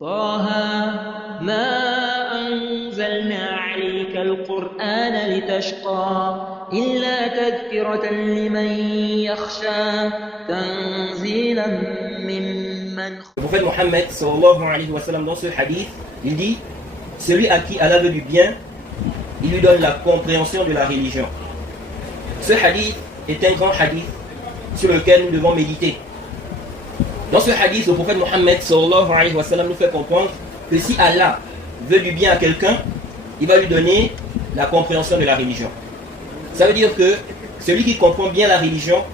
طه ما أنزلنا عليك القرآن لتشقى إلا تذكرة لمن يخشى تنزيلا ممن. Le prophète Mohammed sallallahu alayhi wa sallam, dans ce hadith, il dit: celui à qui Allah veut du bien, il lui donne la compréhension de la religion. Ce hadith est un grand hadith sur lequel nous devons méditer. Dans ce hadith, le prophète Mohammed sallallahu alayhi wa sallam nous fait comprendre que si Allah veut du bien à quelqu'un, il va lui donner la compréhension de la religion. Ça veut dire que celui qui comprend bien la religion,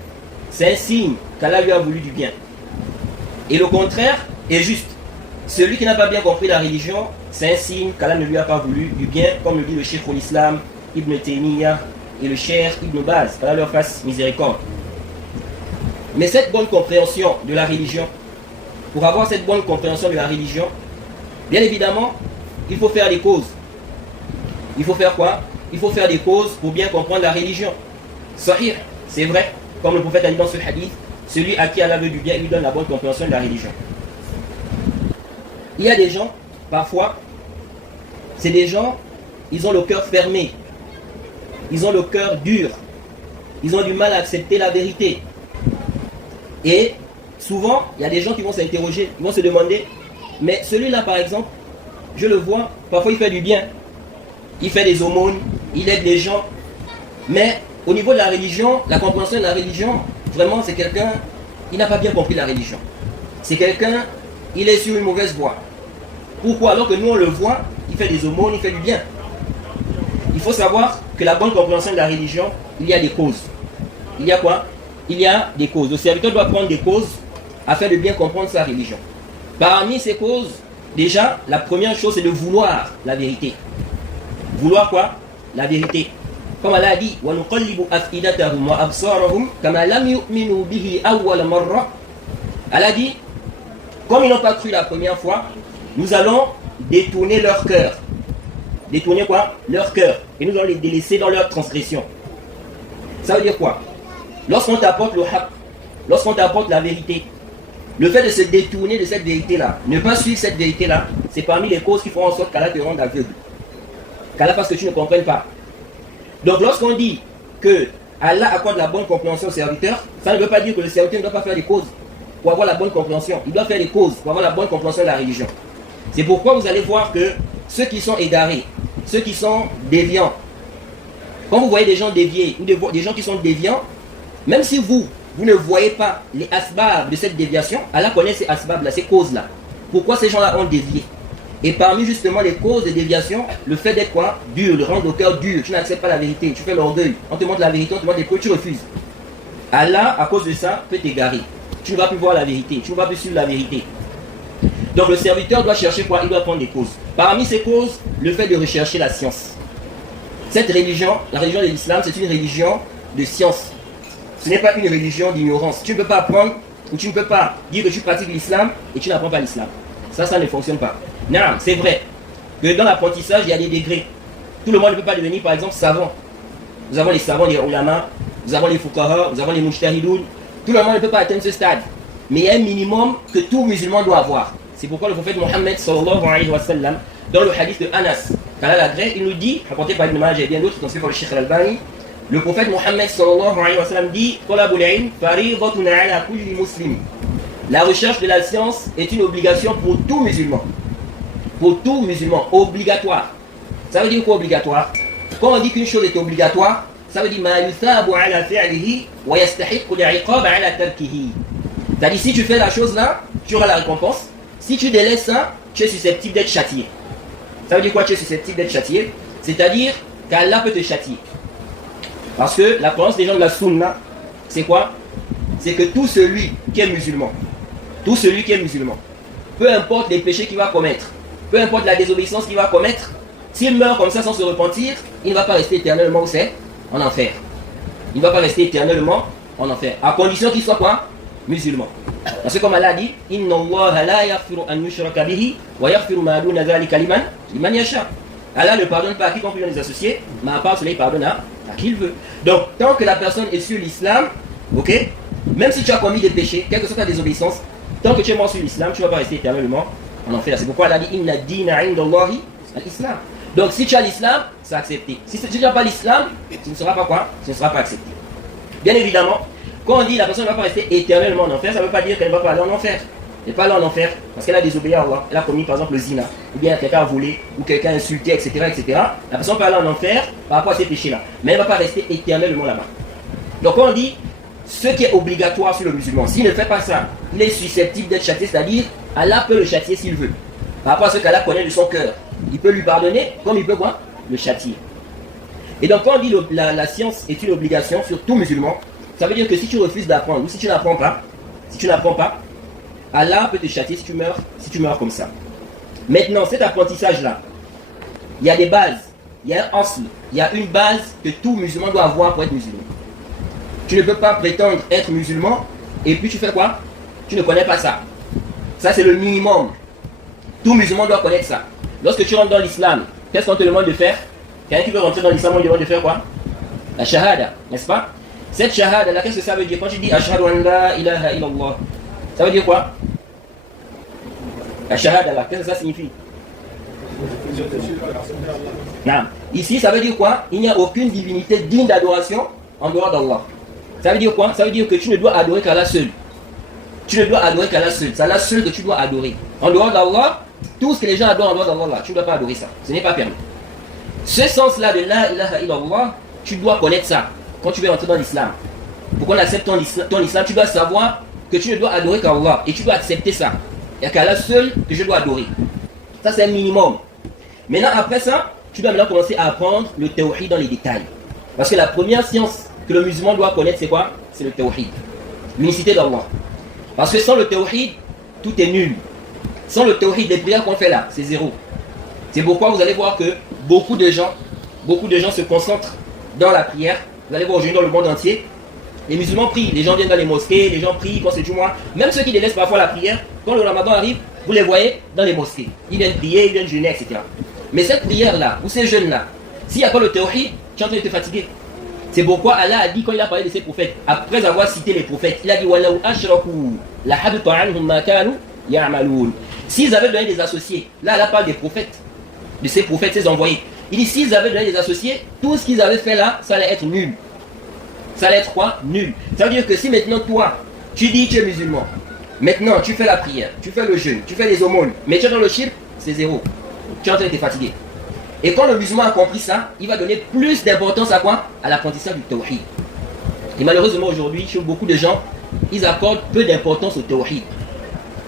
c'est un signe qu'Allah lui a voulu du bien. Et le contraire est juste. Celui qui n'a pas bien compris la religion, c'est un signe qu'Allah ne lui a pas voulu du bien, comme le dit le Cheikh l'Islam, Ibn Taymiyyah et le Cheikh Ibn Baz, qu'Allah leur fasse miséricorde. Mais cette bonne compréhension de la religion, pour avoir cette bonne compréhension de la religion, bien évidemment, il faut faire des causes. Il faut faire quoi? Il faut faire des causes pour bien comprendre la religion. Sahih, c'est vrai, comme le prophète a dit dans ce hadith, celui à qui Allah veut du bien, il lui donne la bonne compréhension de la religion. Il y a des gens, parfois, c'est des gens, ils ont le cœur fermé, ils ont le cœur dur, ils ont du mal à accepter la vérité. Et souvent, il y a des gens qui vont s'interroger, ils vont se demander, mais celui-là par exemple, je le vois, parfois il fait du bien, il fait des aumônes, il aide les gens, mais au niveau de la religion, la compréhension de la religion, vraiment c'est quelqu'un, il n'a pas bien compris la religion. C'est quelqu'un, il est sur une mauvaise voie. Pourquoi? Alors que nous on le voit, il fait des aumônes, il fait du bien. Il faut savoir que la bonne compréhension de la religion, il y a des causes. Il y a quoi? Il y a des causes. Le serviteur doit prendre des causes afin de bien comprendre sa religion. Parmi ces causes, déjà, la première chose c'est de vouloir la vérité. Vouloir quoi? La vérité. Comme Allah a dit, Allah dit, comme ils n'ont pas cru la première fois, nous allons détourner leur cœur. Détourner quoi? Leur cœur. Et nous allons les délaisser dans leur transgression. Ça veut dire quoi? Lorsqu'on t'apporte le haqq, lorsqu'on t'apporte la vérité, le fait de se détourner de cette vérité-là, ne pas suivre cette vérité-là, c'est parmi les causes qui font en sorte qu'Allah te rende aveugle. Qu'Allah fasse que tu ne comprennes pas. Donc lorsqu'on dit que Allah accorde la bonne compréhension au serviteur, ça ne veut pas dire que le serviteur ne doit pas faire des causes pour avoir la bonne compréhension. Il doit faire des causes pour avoir la bonne compréhension de la religion. C'est pourquoi vous allez voir que ceux qui sont égarés, ceux qui sont déviants, quand vous voyez des gens déviés ou des gens qui sont déviants, même si vous ne voyez pas les asbab de cette déviation, Allah connaît ces asbab-là, ces causes-là. Pourquoi ces gens-là ont dévié? Et parmi justement les causes de déviation, le fait d'être quoi? Dur, de rendre le cœur dur, tu n'acceptes pas la vérité, tu fais l'orgueil, on te montre la vérité, on te montre des preuves, tu refuses. Allah, à cause de ça, peut t'égarer. Tu ne vas plus voir la vérité, tu ne vas plus suivre la vérité. Donc le serviteur doit chercher quoi? Il doit prendre des causes. Parmi ces causes, le fait de rechercher la science. Cette religion, la religion de l'islam, c'est une religion de science. Ce n'est pas une religion d'ignorance. Tu ne peux pas apprendre, ou tu ne peux pas dire que tu pratiques l'islam et tu n'apprends pas l'islam. Ça ne fonctionne pas. Non, c'est vrai que dans l'apprentissage, il y a des degrés. Tout le monde ne peut pas devenir, par exemple, savant. Nous avons les savants, les ulama, nous avons les fuqaha, nous avons les mujtahidoun. Tout le monde ne peut pas atteindre ce stade. Mais il y a un minimum que tout musulman doit avoir. C'est pourquoi le prophète Mohammed sallallahu alayhi wa sallam, dans le hadith de Anas, qu'Allah l'agrée, il nous dit, rapporté par Ibn Majah et bien d'autres, transmis par le Cheikh Al-Albani, le prophète Mohammed sallallahu alayhi wa sallam dit, la recherche de la science est une obligation pour tout musulman. Pour tout musulman, obligatoire. Ça veut dire quoi obligatoire? Quand on dit qu'une chose est obligatoire, ça veut dire c'est-à-dire si tu fais la chose là, tu auras la récompense. Si tu délaisses ça, tu es susceptible d'être châtié. Ça veut dire quoi? Tu es susceptible d'être châtié? C'est-à-dire qu'Allah peut te châtier. Parce que la croyance des gens de la sunna, c'est quoi? C'est que tout celui qui est musulman, peu importe les péchés qu'il va commettre, peu importe la désobéissance qu'il va commettre, s'il meurt comme ça sans se repentir, il ne va pas rester éternellement où c'est? En enfer. Il ne va pas rester éternellement en enfer. À condition qu'il soit quoi? Musulman. Parce que comme Allah dit, Inna Allah la yaghfiru an yushraka bihi wa yaghfiru ma duna dhalika liman yasha. Allah ne pardonne pas à quiconque lui les associés, mais à part cela, il pardonne à qui il veut. Donc, tant que la personne est sur l'islam, ok, même si tu as commis des péchés, quelle que soit ta désobéissance, tant que tu es mort sur l'islam, tu ne vas pas rester éternellement en enfer. C'est pourquoi Allah dit Inna dina indallahi al-Islam. Donc si tu as l'islam, c'est accepté. Si tu n'as pas l'islam, ce ne sera pas quoi? Ce ne sera pas accepté. Bien évidemment, quand on dit la personne ne va pas rester éternellement en enfer, ça ne veut pas dire qu'elle ne va pas aller en enfer. Elle n'est pas allée en enfer parce qu'elle a désobéi à Allah. Elle a commis par exemple le zina, ou bien quelqu'un a volé, ou quelqu'un a insulté, etc., etc. La personne peut aller en enfer par rapport à ces péchés-là. Mais elle ne va pas rester éternellement là-bas. Donc quand on dit ce qui est obligatoire sur le musulman, s'il ne fait pas ça, il est susceptible d'être châtié, c'est-à-dire Allah peut le châtier s'il veut. Par rapport à ce qu'Allah connaît de son cœur. Il peut lui pardonner comme il peut quoi? Le châtier. Et donc quand on dit la science est une obligation sur tout musulman, ça veut dire que si tu refuses d'apprendre ou si tu n'apprends pas, Allah peut te châtier si tu meurs comme ça. Maintenant, cet apprentissage-là, il y a des bases, il y a un asl, il y a une base que tout musulman doit avoir pour être musulman. Tu ne peux pas prétendre être musulman et puis tu fais quoi? Tu ne connais pas ça. Ça c'est le minimum. Tout musulman doit connaître ça. Lorsque tu rentres dans l'islam, qu'est-ce qu'on te demande de faire? Quelqu'un qui veut rentrer dans l'islam, on lui demande de faire quoi? La shahada, n'est-ce pas? Cette shahada là, qu'est-ce que ça veut dire? Quand tu dis ashhadu an la ilaha illallah, ça veut dire quoi? La shahada là, qu'est-ce que ça signifie? Non. Ici, ça veut dire quoi? Il n'y a aucune divinité digne d'adoration en dehors d'Allah. Ça veut dire quoi? Ça veut dire que tu ne dois adorer qu'Allah seul. Tu ne dois adorer qu'Allah seul. C'est Allah seul que tu dois adorer. En dehors d'Allah, tout ce que les gens adorent en dehors d'Allah, tu ne dois pas adorer ça. Ce n'est pas permis. Ce sens-là de la ilaha illallah, tu dois connaître ça quand tu veux entrer dans l'islam. Pour qu'on accepte ton islam, tu dois savoir que tu ne dois adorer qu'Allah. Et tu dois accepter ça. Il n'y a qu'Allah seul que je dois adorer. Ça, c'est un minimum. Maintenant, après ça, tu dois maintenant commencer à apprendre le tawhid dans les détails. Parce que la première science que le musulman doit connaître, c'est quoi? C'est le tawhid. L'unicité d'Allah. Parce que sans le tawhid, tout est nul. Sans le tawhid, les prières qu'on fait là, c'est zéro. C'est pourquoi vous allez voir que beaucoup de gens se concentrent dans la prière. Vous allez voir aujourd'hui dans le monde entier, les musulmans prient, les gens viennent dans les mosquées, les gens prient quand c'est du mois. Même ceux qui délaissent parfois la prière, quand le ramadan arrive, vous les voyez dans les mosquées. Ils viennent prier, ils viennent jeûner, etc. Mais cette prière-là, ou ces jeûnes-là, s'il n'y a pas le tawhid, tu es en train de te fatiguer. C'est pourquoi Allah a dit, quand il a parlé de ses prophètes, après avoir cité les prophètes, il a dit وَلَوْ أَشْرَكُوا لَحَبِطَ عَنْهُمْ مَا كَانُوا يَعْمَلُونَ. S'ils avaient donné des associés, là Allah parle des prophètes, de ses prophètes, ses envoyés. Il dit, s'ils avaient donné des associés, tout ce qu'ils avaient fait là, ça allait être nul. Ça allait être quoi? Nul. Ça veut dire que si maintenant toi, tu dis tu es musulman, maintenant tu fais la prière, tu fais le jeûne, tu fais les aumônes, mais tu es dans le shirk, c'est zéro. Tu es en train de te fatiguer. Et quand le musulman a compris ça, il va donner plus d'importance à quoi? À l'apprentissage du tawhid. Et malheureusement aujourd'hui, chez beaucoup de gens, ils accordent peu d'importance au tawhid.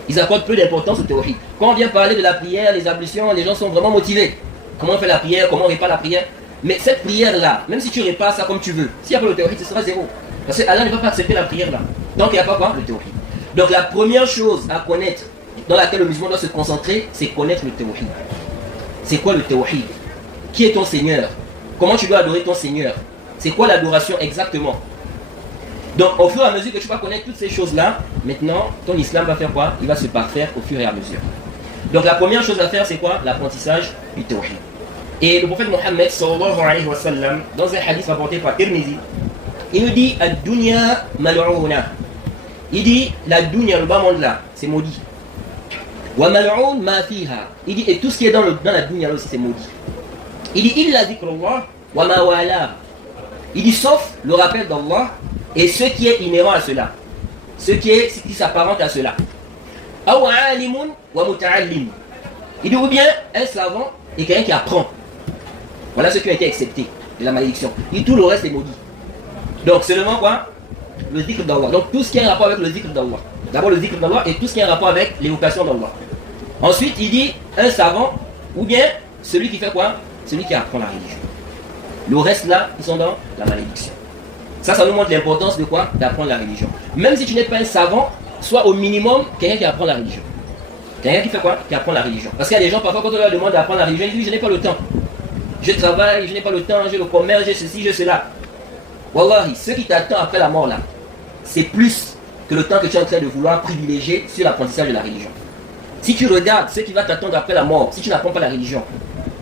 Ils accordent peu d'importance au tawhid. Quand on vient parler de la prière, les ablutions, les gens sont vraiment motivés. Comment on fait la prière, comment on répare la prière. Mais cette prière-là, même si tu répares ça comme tu veux, s'il n'y a pas le tawhid, ce sera zéro. Parce que Allah ne va pas accepter la prière-là. Donc il n'y a pas quoi? Le tawhid. Donc la première chose à connaître, dans laquelle le musulman doit se concentrer, c'est connaître le tawhid. C'est quoi le tawhid? Qui est ton Seigneur? Comment tu dois adorer ton Seigneur? C'est quoi l'adoration exactement? Donc au fur et à mesure que tu vas connaître toutes ces choses-là, maintenant ton islam va faire quoi? Il va se parfaire au fur et à mesure. Donc la première chose à faire, c'est quoi? L'apprentissage du tawhid. Et le prophète Mohammed sallallahu alayhi wa sallam, dans un hadith rapporté par Tirmizi, il nous dit ad-dunya mal'ouna. Il dit la dunya, le bas monde là, c'est maudit. Wa mal'oun ma fiha. Il dit et tout ce qui est dans la dunya là aussi c'est maudit. Il dit illa dhikrullah wa ma wala. Il dit sauf le rappel d'Allah et ce qui est inhérent à cela, ce qui s'apparente à cela. Aw alimun wa muta'allim. Il dit ou bien un savant et quelqu'un qui apprend. Voilà ce qui a été accepté de la malédiction. Et tout le reste est maudit. Donc seulement quoi? Le zikr d'Allah. Donc tout ce qui a un rapport avec le zikr d'Allah. D'abord le zikr d'Allah et tout ce qui a un rapport avec l'évocation d'Allah. Ensuite il dit un savant ou bien celui qui fait quoi? Celui qui apprend la religion. Le reste là, ils sont dans la malédiction. Ça nous montre l'importance de quoi? D'apprendre la religion. Même si tu n'es pas un savant, sois au minimum quelqu'un qui apprend la religion. Quelqu'un qui fait quoi? Qui apprend la religion. Parce qu'il y a des gens parfois quand on leur demande d'apprendre la religion, ils disent je n'ai pas le temps. Je travaille, je n'ai pas le temps, j'ai le commerce, j'ai ceci, j'ai cela. Wallahi, ce qui t'attend après la mort là, c'est plus que le temps que tu es en train de vouloir privilégier sur l'apprentissage de la religion. Si tu regardes ce qui va t'attendre après la mort, si tu n'apprends pas la religion,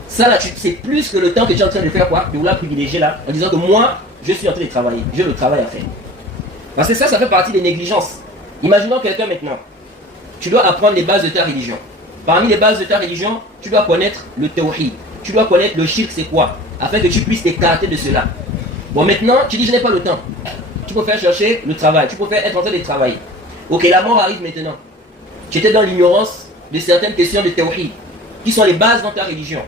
ça là, c'est plus que le temps que tu es en train de faire quoi? De vouloir privilégier là, en disant que moi, je suis en train de travailler, j'ai le travail à faire. Parce que ça fait partie des négligences. Imaginons quelqu'un maintenant, tu dois apprendre les bases de ta religion. Parmi les bases de ta religion, tu dois connaître le tawhid. Tu dois connaître le shirk, c'est quoi, afin que tu puisses t'écarter de cela. Bon, maintenant, tu dis, je n'ai pas le temps. Tu préfères chercher le travail. Tu préfères être en train de travailler. Ok, la mort arrive maintenant. Tu étais dans l'ignorance de certaines questions de tawhid, qui sont les bases dans ta religion.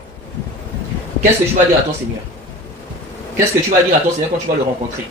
Qu'est-ce que tu vas dire à ton Seigneur? Qu'est-ce que tu vas dire à ton Seigneur quand tu vas le rencontrer?